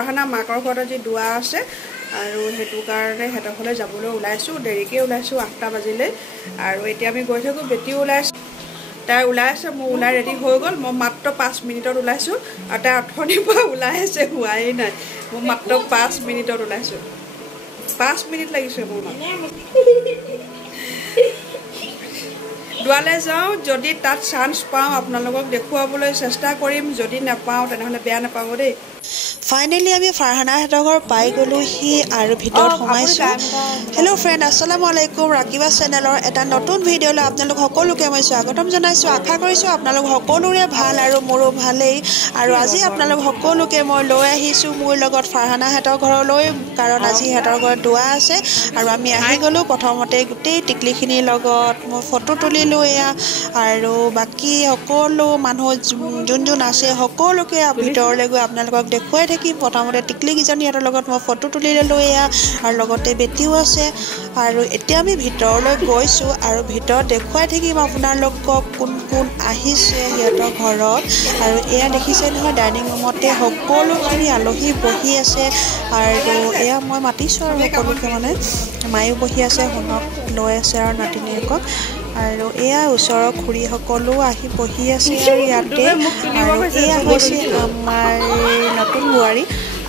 ফাৰহানা মাকৰ ঘৰত আজি দুৱা আছে আৰু হেতু কাৰণে হেতৰ ঘৰলে যাবলৈ ওলাইছো দেৰিকে ওলাইছো 8টা বাজিলে আৰু এতিয়া আমি গৈ থাকো বেটি ওলাইছে তাই ওলাইছে মই ওলাই ৰেডি হৈ গল মই মাত্ৰ 5 মিনিটত ওলাইছো আৰু তাই অথনিৰ পৰা ওলাই আছে হোৱাই নাই মই মাত্ৰ 5 মিনিটত ওলাইছো 5 মিনিট লাগিছে মোৰ দুৱালে যাও যদি তাত চান্স পাও আপোনালোকক দেখুৱাবলৈ চেষ্টা কৰিম যদি নাপাও তেনেহলে বেয়া নাপাব দেই ফাইনালি আমি ফাৰহানা হেতৰ ঘৰ পাই গলোহি আৰু ভিতৰত সোমাইছো হেল্ল ফ্ৰেন্ড আসসালামু আলাইকুম ৰাকিবা চেনেলৰ এটা নতুন ভিডিঅলৈ আপোনালোক সকলোকে মই স্বাগতম জনাইছো আশা কৰিছো আপোনালোক সকলোৰে ভাল আৰু মোৰো ভালেই আৰু আজি আপোনালোক সকলোকে মই লৈ আহিছো মোৰ লগত ফাৰহানা হেতৰ ঘৰলৈ কাৰণ আজি হেতৰ ঘৰত দুৱা আছে আৰু আমি আহি গলো প্ৰথমতে গোটেই টিকলিখিনিৰ লগত মই ফটো তুলিলো আৰু বাকি সকলো মানুহ যোন আছে সকলোকে ভিতৰলৈ গৈ আপোনালোকক দেখুৱাই থাকিম প্ৰথমতে টিকলিকিজনী হেতৰ লগত মই ফটো তুলি ললো আৰু লগতে বেটিও আছে আৰু এতিয়া আমি ভিতৰলৈ গৈছো আৰু ভিতৰত দেখুৱাই থাকিম আপোনালোকক কোন কোন আহিছে হেতৰ ঘৰত আৰু এয়া দেখিছে নহয় ডাইনিং ৰুমতে সকলোখিনি আলহী বহি আছে আৰু এয়া মই মাতিছো আৰু সকলোকে মানে মায়ো বহি আছে শুনক লৈ আছে আৰু নাতিনীয়েকক আৰু এয়া ওচৰৰ খুৰী সকলো আহি বহি আছে আৰু ইয়াতে আৰু এয়া হৈছে আমাৰ নতুন বোৱাৰী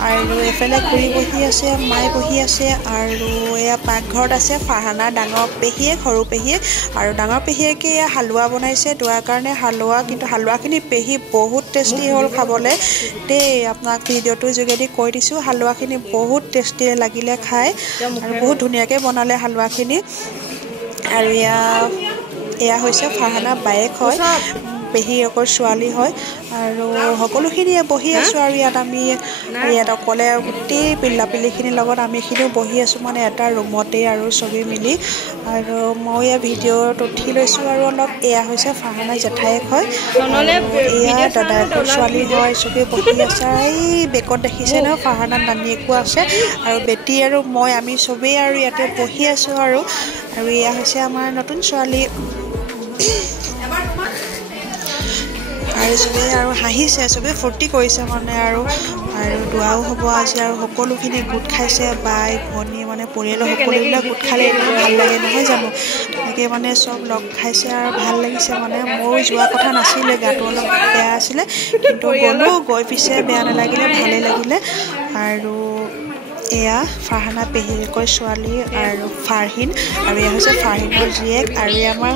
আৰু এফালে খুৰী বহি আছে মাই বহি আছে আৰু এয়া পাকঘৰত আছে ফাৰহানা ডাঙৰ পেহীয়েক সৰু পেহীয়েক আৰু ডাঙৰ পেহীয়েকে হালুৱা বনাইছে দুৱাৰ কাৰণে হালুৱা কিন্তু হালুৱাখিনি পেহী বহুত টেষ্টি হ'ল খাবলৈ দেই আপোনাক ভিডিঅ'টোৰ যোগেদি কৈ দিছোঁ হালুৱাখিনি বহুত টেষ্টি লাগিলে খাই আৰু বহুত ধুনীয়াকৈ বনালে হালুৱাখিনি আৰু এয়া হৈছে ফাৰহানা বায়েক হয় পেহীয়েকৰ ছোৱালী হয় আৰু সকলোখিনিয়ে বহি আছো আৰু ইয়াত আমি ইয়াত অকলে গোটেই পিল্লাপিল্লিখিনিৰ লগত আমিখিনিও বহি আছো মানে এটা ৰুমতে আৰু চবেই মিলি আৰু মই এয়া ভিডিঅ'ত উঠি লৈছো আৰু অলপ এয়া হৈছে ফাৰহানা জেঠাইক হয় এয়া দাদাকৰ ছোৱালী হয় চবেই বহি আছে এই বেকত দেখিছে ন ফাৰহানা নানীয়েকো আছে আৰু বেটি আৰু মই আমি চবেই আৰু ইয়াতে বহি আছো আৰু এয়া হৈছে আমাৰ নতুন ছোৱালী আৰু চবেই আৰু হাঁহিছে চবেই ফূৰ্তি কৰিছে মানে আৰু দুৱাও হ'ব আজি আৰু সকলোখিনি গোট খাইছে বাই ভনী মানে পৰিয়ালৰ সকলোবিলাক গোট খালে ভাল লাগে নহয় জানো তেনেকৈ মানে চব লগ খাইছে আৰু ভাল লাগিছে মানে মোৰো যোৱা কথা নাছিলে গাটো অলপ বেয়া আছিলে কিন্তু গ'লো গৈ পিছে বেয়া নালাগিলে ভালেই লাগিলে আৰু এয়া ফাৰহানা পেহীয়েকৰ ছোৱালী আৰু ফাৰহিন আৰু এয়া হৈছে ফাৰহিনৰ জীয়েক আৰু আমাৰ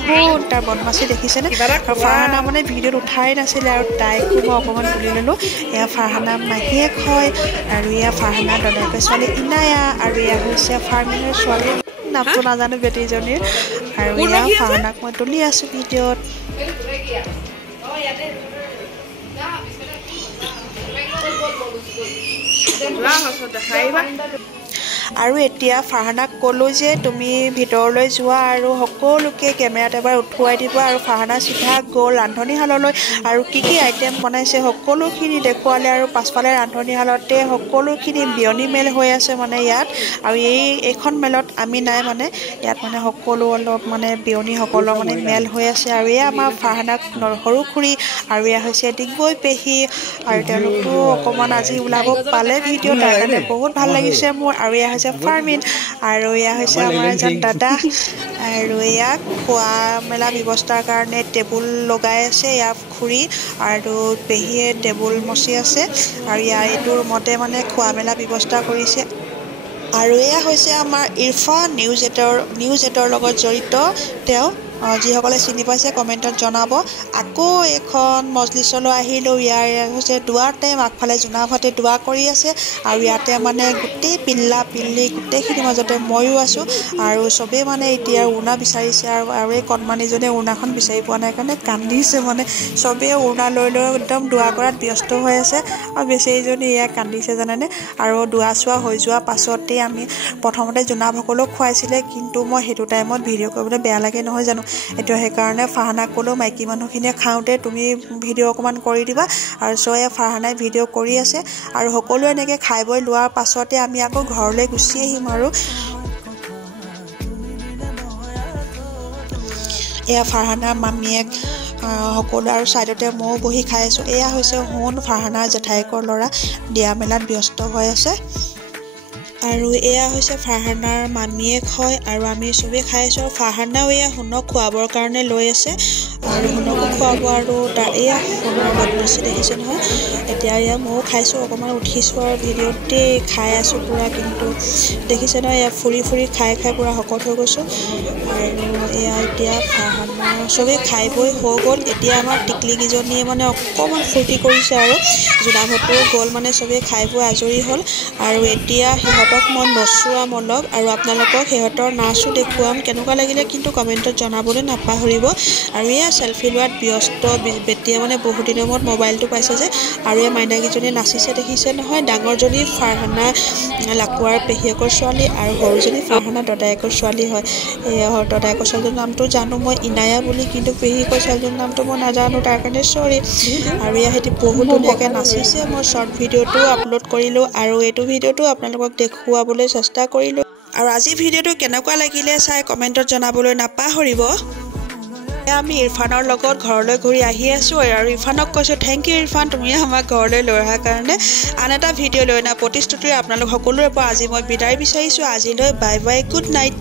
তাৰ বদমাছি দেখিছেনে আৰু ফাৰহানা মানে ভিডিঅ'ত উঠাই নাছিলে আৰু তাইকো মই অকণমান তুলি ল'লোঁ এয়া ফাৰহানা মাহীয়েক হয় আৰু এয়া ফাৰহানা দাদাকৰ ছোৱালী ইনায়া আৰু এয়া হৈছে ফাৰহিনৰ ছোৱালী নামটো নাজানো বেটীজনীৰ আৰু এয়া ফাৰহানাক মই তুলি আছোঁ ভিডিঅ'ত আৰু এতিয়া ফাৰহানাক ক'লো যে তুমি ভিতৰলৈ যোৱা আৰু সকলোকে কেমেৰাত এবাৰ উঠুৱাই দিব আৰু ফাৰহানা চিধা গ'ল ৰান্ধনীশাললৈ আৰু কি আইটেম বনাইছে সকলোখিনি দেখুৱালে আৰু পাছফালে ৰান্ধনীশালতে সকলোখিনি বিয়নী মেল হৈ আছে মানে ইয়াত আৰু এইখন মেলত আমি নাই মানে ইয়াত মানে সকলো অলপ মানে বিয়নীসকলৰ মানে মেল হৈ আছে আৰু এয়া আমাৰ ফাৰহানাক সৰু খুৰী আৰু এয়া হৈছে ডিগবৈ পেহী আৰু তেওঁলোকো অকণমান আজি ওলাব পালে ভিডিঅ' তাৰ কাৰণে বহুত ভাল লাগিছে মোৰ আৰু এয়া হৈছে ফাৰমিন আৰু এয়া হৈছে আমাৰ এজন দাদা আৰু এয়া খোৱা মেলা ব্যৱস্থাৰ কাৰণে টেবুল লগাই আছে এয়া খুৰী আৰু পেহীয়ে টেবুল মচি আছে আৰু এইটো ৰুমতে মানে খোৱা মেলা ব্যৱস্থা কৰিছে আৰু এয়া হৈছে আমাৰ ইৰফান নিউজ এটৰ লগত জড়িত তেওঁ যিসকলে চিনি পাইছে কমেণ্টত জনাব আকৌ এখন মজলিছলৈ আহিলোঁ ইয়াৰ হৈছে দুৱাৰ টাইম আগফালে জোনাভাতে দুৱা কৰি আছে আৰু ইয়াতে মানে গোটেই পিল্লা পিল্লি গোটেইখিনিৰ মাজতে ময়ো আছোঁ আৰু চবেই মানে এতিয়া উৰ্ণা বিচাৰিছে আৰু এই কণমানিজনীয়ে উৰ্ণাখন বিচাৰি পোৱা নাই কাৰণে কান্দিছে মানে চবেই উৰ্ণা লৈ একদম দুৱা কৰাত ব্যস্ত হৈ আছে আৰু বেচেৰীজনী এয়া কান্দিছে জানেনে আৰু দুৱা চোৱা হৈ যোৱা পাছতেই আমি প্ৰথমতে জোনাভাসকলক খুৱাইছিলে কিন্তু মই সেইটো টাইমত ভিডিঅ' কৰিবলৈ বেয়া লাগে নহয় জানো এইটো সেইকাৰণে ফাৰহানাক ক'লোঁ মাইকী মানুহখিনিয়ে খাওঁতে তুমি ভিডিঅ' অকণমান কৰি দিবা আৰু এয়া ফাৰহানাই ভিডিঅ' কৰি আছে আৰু সকলোৱে এনেকৈ খাই বৈ লোৱাৰ পাছতে আমি আকৌ ঘৰলৈ গুচি আহিম আৰু এয়া ফাৰহানাৰ মামীয়েক সকলো আৰু ছাইডতে ময়ো বহি খাই আছোঁ। এয়া হৈছে সোণ, ফাৰহানাৰ জেঠাইকৰ ল'ৰা, দিয়া মেলাত ব্যস্ত হৈ আছে। আৰু এয়া হৈছে ফাৰহানাৰ মামীয়েক হয় আৰু আমি চবেই খাই আছোঁ। আৰু ফাৰহানাও এয়া সোণক খুৱাবৰ কাৰণে লৈ আছে আৰু সোণকো খুৱাব। আৰু তাৰ এয়া সোণৰ বদমাচি দেখিছে নহয়। এতিয়া এয়া ময়ো খাইছোঁ, অকণমান উঠিছোঁ আৰু ভিডিঅ'তে খাই আছোঁ পূৰা। কিন্তু দেখিছে নহয়, এয়া ফুৰি ফুৰি খাই খাই পূৰা শকত হৈ গৈছোঁ। আৰু এয়া এতিয়া ফাৰহানা চবেই খাই বৈ হৈ গ'ল। এতিয়া আমাৰ টিকলিকেইজনীয়ে মানে অকণমান ফূৰ্তি কৰিছে আৰু জোনাহঁতো গ'ল, মানে চবেই খাই বৈ আজৰি হ'ল। আৰু এতিয়া সিহঁতক মই নচুৱাম অলপ আৰু আপোনালোকক সিহঁতৰ নাচো দেখুৱাম। কেনেকুৱা লাগিলে কিন্তু কমেণ্টত জনাবলৈ নাপাহৰিব। আৰু এয়া চেলফি লোৱাত ব্যস্ত বেটিয়ে, মানে বহুত দিনৰ মূৰত মোবাইলটো পাইছে যে। আৰু এই মাইনাকেইজনী নাচিছে দেখিছে নহয়। ডাঙৰজনী ফাৰহানা লাকুৱাৰ পেহীয়েকৰ ছোৱালী আৰু সৰুজনী ফাৰহানা দদায়েকৰ ছোৱালী হয়। দদায়েকৰ ছোৱালীজনীৰ নামটো জানো মই ইনায়া বুলি, কিন্তু পেহীয়েকৰ ছোৱালীজনীৰ নামটো মই নাজানো, তাৰ কাৰণে চৰি। আৰু এয়া সিহঁতি বহুত ধুনীয়াকৈ নাচিছে। মই শ্বৰ্ট ভিডিঅ'টো আপলোড কৰিলোঁ আৰু এইটো ভিডিঅ'টো আপোনালোকক দেখুৱাবলৈ চেষ্টা কৰিলোঁ। আৰু আজি ভিডিঅ'টো কেনেকুৱা লাগিলে চাই কমেণ্টত জনাবলৈ নাপাহৰিব। আমি ইৰফানৰ লগত ঘৰলৈ ঘূৰি আহি আছোঁ আৰু ইৰফানক কৈছোঁ থেংক ইউ ইৰফান, তুমি আমাক ঘৰলৈ লৈ অহাৰ কাৰণে। আন এটা ভিডিঅ' লৈ অনা প্ৰতিশ্ৰুতিৰে আপোনালোক সকলোৰে পৰা আজি মই বিদায় বিচাৰিছোঁ। আজিলৈ বাই বাই, গুড নাইট।